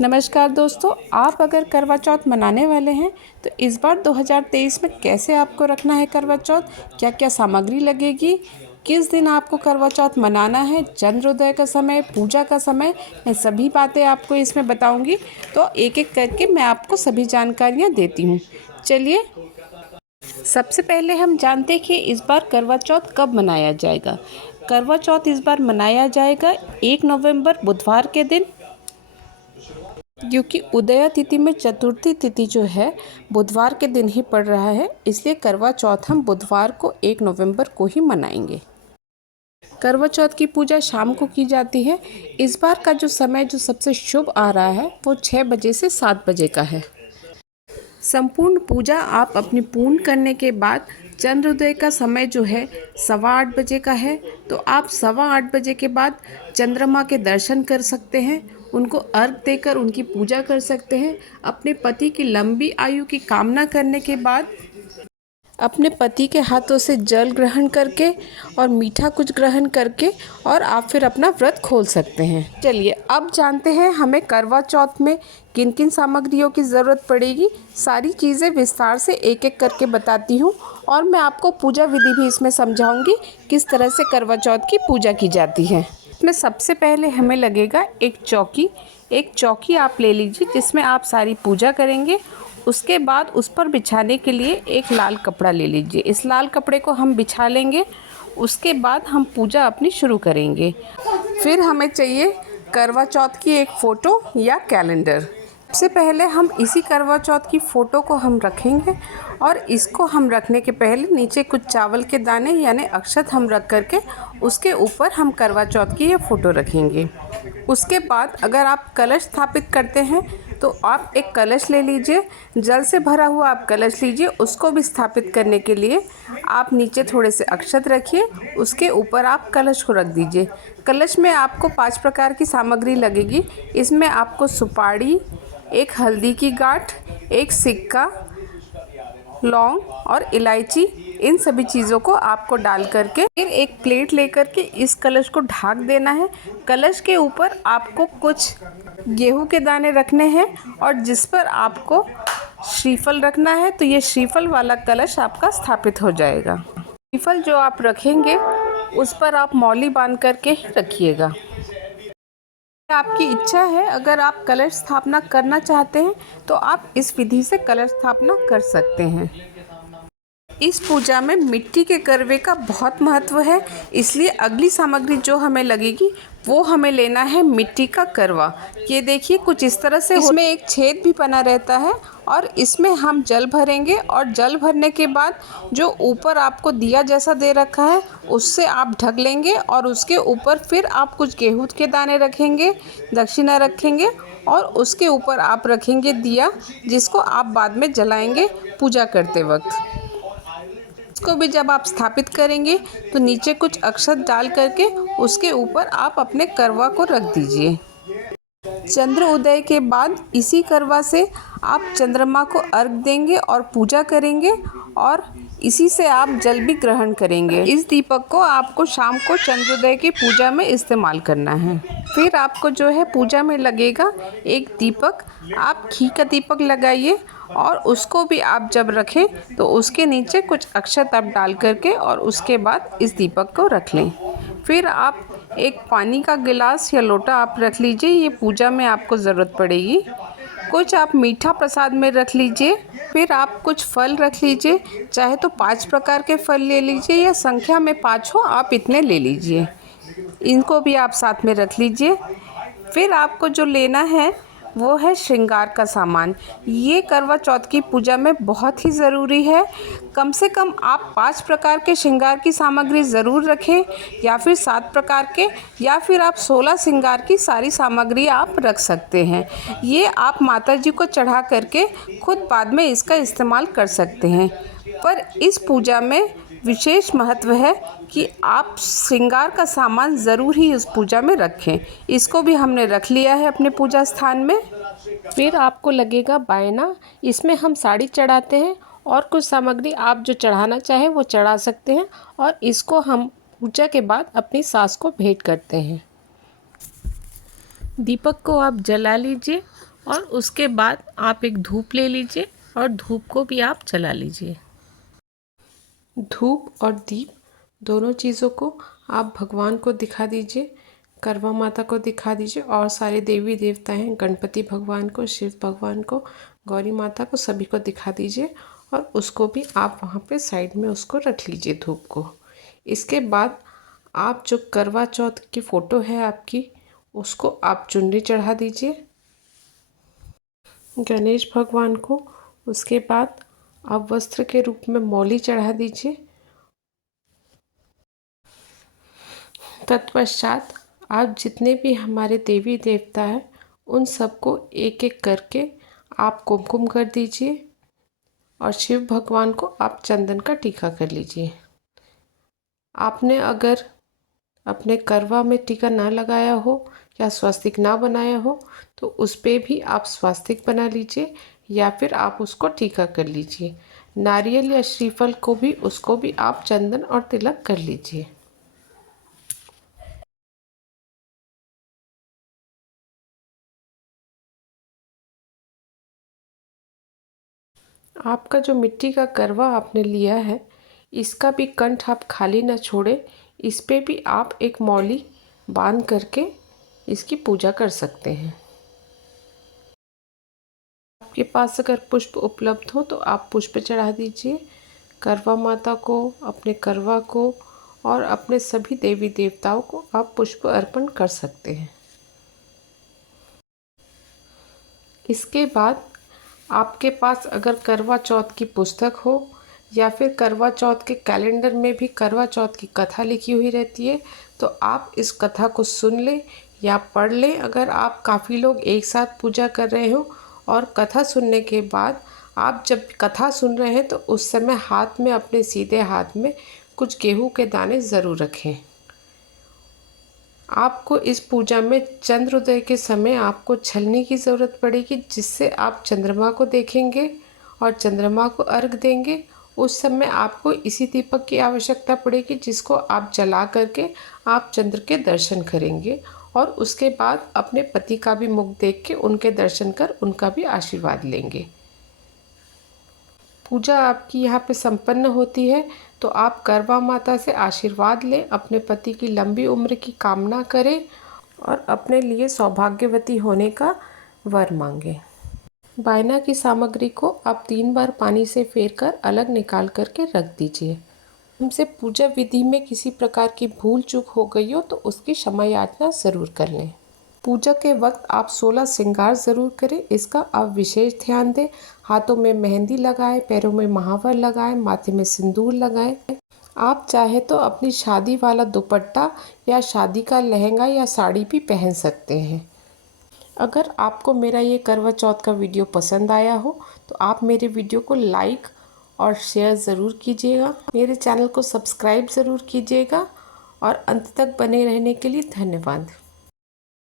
नमस्कार दोस्तों, आप अगर करवा चौथ मनाने वाले हैं तो इस बार 2023 में कैसे आपको रखना है करवा चौथ, क्या क्या सामग्री लगेगी, किस दिन आपको करवा चौथ मनाना है, चंद्रोदय का समय, पूजा का समय, मैं सभी बातें आपको इसमें बताऊंगी। तो एक एक करके मैं आपको सभी जानकारियां देती हूं। चलिए, सबसे पहले हम जानते हैं कि इस बार करवा चौथ कब मनाया जाएगा। करवा चौथ इस बार मनाया जाएगा 1 नवंबर बुधवार के दिन, क्योंकि उदया तिथि में चतुर्थी तिथि जो है बुधवार के दिन ही पड़ रहा है, इसलिए करवा चौथ हम बुधवार को 1 नवंबर को ही मनाएंगे। करवा चौथ की पूजा शाम को की जाती है। इस बार का जो समय जो सबसे शुभ आ रहा है वो 6 बजे से 7 बजे का है। संपूर्ण पूजा आप अपनी पूर्ण करने के बाद चंद्रोदय का समय जो है 8:15 बजे का है, तो आप 8:15 बजे के बाद चंद्रमा के दर्शन कर सकते हैं, उनको अर्घ देकर उनकी पूजा कर सकते हैं। अपने पति की लंबी आयु की कामना करने के बाद अपने पति के हाथों से जल ग्रहण करके और मीठा कुछ ग्रहण करके और आप फिर अपना व्रत खोल सकते हैं। चलिए, अब जानते हैं हमें करवा चौथ में किन किन सामग्रियों की ज़रूरत पड़ेगी। सारी चीज़ें विस्तार से एक एक करके बताती हूँ और मैं आपको पूजा विधि भी इसमें समझाऊंगी, किस तरह से करवा चौथ की पूजा की जाती है। इसमें सबसे पहले हमें लगेगा एक चौकी आप ले लीजिए जिसमें आप सारी पूजा करेंगे। उसके बाद उस पर बिछाने के लिए एक लाल कपड़ा ले लीजिए। इस लाल कपड़े को हम बिछा लेंगे। उसके बाद हम पूजा अपनी शुरू करेंगे। फिर हमें चाहिए करवा चौथ की एक फ़ोटो या कैलेंडर। सबसे पहले हम इसी करवा चौथ की फ़ोटो को हम रखेंगे और इसको हम रखने के पहले नीचे कुछ चावल के दाने यानी अक्षत हम रख करके उसके ऊपर हम करवा चौथ की ये फ़ोटो रखेंगे। उसके बाद अगर आप कलश स्थापित करते हैं तो आप एक कलश ले लीजिए, जल से भरा हुआ आप कलश लीजिए। उसको भी स्थापित करने के लिए आप नीचे थोड़े से अक्षत रखिए, उसके ऊपर आप कलश को रख दीजिए। कलश में आपको 5 प्रकार की सामग्री लगेगी। इसमें आपको सुपारी, एक हल्दी की गांठ, एक सिक्का, लौंग और इलायची, इन सभी चीज़ों को आपको डाल करके फिर एक प्लेट लेकर के इस कलश को ढक देना है। कलश के ऊपर आपको कुछ गेहूं के दाने रखने हैं और जिस पर आपको श्रीफल रखना है, तो ये श्रीफल वाला कलश आपका स्थापित हो जाएगा। श्रीफल जो आप रखेंगे उस पर आप मौली बांध करके ही रखिएगा। आपकी इच्छा है, अगर आप कलश स्थापना करना चाहते हैं तो आप इस विधि से कलश स्थापना कर सकते हैं। इस पूजा में मिट्टी के करवे का बहुत महत्व है, इसलिए अगली सामग्री जो हमें लगेगी वो हमें लेना है मिट्टी का करवा। ये देखिए कुछ इस तरह से इसमें एक छेद भी बना रहता है और इसमें हम जल भरेंगे और जल भरने के बाद जो ऊपर आपको दिया जैसा दे रखा है उससे आप ढक लेंगे और उसके ऊपर फिर आप कुछ गेहूं के दाने रखेंगे, दक्षिणा रखेंगे और उसके ऊपर आप रखेंगे दिया, जिसको आप बाद में जलाएंगे पूजा करते वक्त। इसको भी जब आप स्थापित करेंगे तो नीचे कुछ अक्षत डाल करके उसके ऊपर आप अपने करवा को रख दीजिए। चंद्र उदय के बाद इसी करवा से आप चंद्रमा को अर्घ देंगे और पूजा करेंगे और इसी से आप जल भी ग्रहण करेंगे। इस दीपक को आपको शाम को चंद्रोदय की पूजा में इस्तेमाल करना है। फिर आपको जो है पूजा में लगेगा एक दीपक। आप घी का दीपक लगाइए और उसको भी आप जब रखें तो उसके नीचे कुछ अक्षत आप डाल करके और उसके बाद इस दीपक को रख लें। फिर आप एक पानी का गिलास या लोटा आप रख लीजिए, ये पूजा में आपको ज़रूरत पड़ेगी। कुछ आप मीठा प्रसाद में रख लीजिए। फिर आप कुछ फल रख लीजिए, चाहे तो 5 प्रकार के फल ले लीजिए या संख्या में 5 हो आप इतने ले लीजिए, इनको भी आप साथ में रख लीजिए। फिर आपको जो लेना है वो है श्रृंगार का सामान। ये करवा चौथ की पूजा में बहुत ही ज़रूरी है। कम से कम आप 5 प्रकार के श्रृंगार की सामग्री ज़रूर रखें, या फिर 7 प्रकार के, या फिर आप 16 श्रृंगार की सारी सामग्री आप रख सकते हैं। ये आप माता जी को चढ़ा करके खुद बाद में इसका इस्तेमाल कर सकते हैं। पर इस पूजा में विशेष महत्व है कि आप श्रृंगार का सामान ज़रूर ही इस पूजा में रखें। इसको भी हमने रख लिया है अपने पूजा स्थान में। फिर आपको लगेगा बायना, इसमें हम साड़ी चढ़ाते हैं और कुछ सामग्री आप जो चढ़ाना चाहें वो चढ़ा सकते हैं और इसको हम पूजा के बाद अपनी सास को भेंट करते हैं। दीपक को आप जला लीजिए और उसके बाद आप एक धूप ले लीजिए और धूप को भी आप जला लीजिए। धूप और दीप दोनों चीज़ों को आप भगवान को दिखा दीजिए, करवा माता को दिखा दीजिए और सारे देवी देवता हैं, गणपति भगवान को, शिव भगवान को, गौरी माता को, सभी को दिखा दीजिए और उसको भी आप वहाँ पे साइड में उसको रख लीजिए धूप को। इसके बाद आप जो करवा चौथ की फ़ोटो है आपकी, उसको आप चुनरी चढ़ा दीजिए गणेश भगवान को। उसके बाद आप वस्त्र के रूप में मौली चढ़ा दीजिए। तत्पश्चात आप जितने भी हमारे देवी देवता हैं उन सबको एक एक करके आप कुमकुम कर दीजिए और शिव भगवान को आप चंदन का टीका कर लीजिए। आपने अगर अपने करवा में टीका ना लगाया हो या स्वास्तिक ना बनाया हो तो उस पे भी आप स्वास्तिक बना लीजिए या फिर आप उसको टीका कर लीजिए। नारियल या श्रीफल को भी उसको भी आप चंदन और तिलक कर लीजिए। आपका जो मिट्टी का करवा आपने लिया है इसका भी कंठ आप खाली ना छोड़े, इस पे भी आप एक मौली बांध करके इसकी पूजा कर सकते हैं। आपके पास अगर पुष्प उपलब्ध हो तो आप पुष्प चढ़ा दीजिए करवा माता को, अपने करवा को और अपने सभी देवी देवताओं को आप पुष्प अर्पण कर सकते हैं। इसके बाद आपके पास अगर करवा चौथ की पुस्तक हो या फिर करवा चौथ के कैलेंडर में भी करवा चौथ की कथा लिखी हुई रहती है तो आप इस कथा को सुन लें या पढ़ लें। अगर आप काफ़ी लोग एक साथ पूजा कर रहे हो और कथा सुनने के बाद आप जब कथा सुन रहे हैं तो उस समय हाथ में, अपने सीधे हाथ में कुछ गेहूं के दाने ज़रूर रखें। आपको इस पूजा में चंद्रोदय के समय आपको छलनी की ज़रूरत पड़ेगी जिससे आप चंद्रमा को देखेंगे और चंद्रमा को अर्घ देंगे। उस समय आपको इसी दीपक की आवश्यकता पड़ेगी जिसको आप जला करके आप चंद्र के दर्शन करेंगे और उसके बाद अपने पति का भी मुख देख के उनके दर्शन कर उनका भी आशीर्वाद लेंगे। पूजा आपकी यहाँ पे संपन्न होती है तो आप करवा माता से आशीर्वाद लें, अपने पति की लंबी उम्र की कामना करें और अपने लिए सौभाग्यवती होने का वर मांगें। बायना की सामग्री को आप 3 बार पानी से फेर कर अलग निकाल करके रख दीजिए। हमसे पूजा विधि में किसी प्रकार की भूल चूक हो गई हो तो उसकी क्षमा याचना ज़रूर कर लें। पूजा के वक्त आप 16 श्रृंगार ज़रूर करें, इसका आप विशेष ध्यान दें। हाथों में मेहंदी लगाएं, पैरों में महावर लगाएं, माथे में सिंदूर लगाएं। आप चाहे तो अपनी शादी वाला दुपट्टा या शादी का लहंगा या साड़ी भी पहन सकते हैं। अगर आपको मेरा ये करवा चौथ का वीडियो पसंद आया हो तो आप मेरे वीडियो को लाइक और शेयर ज़रूर कीजिएगा। मेरे चैनल को सब्सक्राइब ज़रूर कीजिएगा और अंत तक बने रहने के लिए धन्यवाद।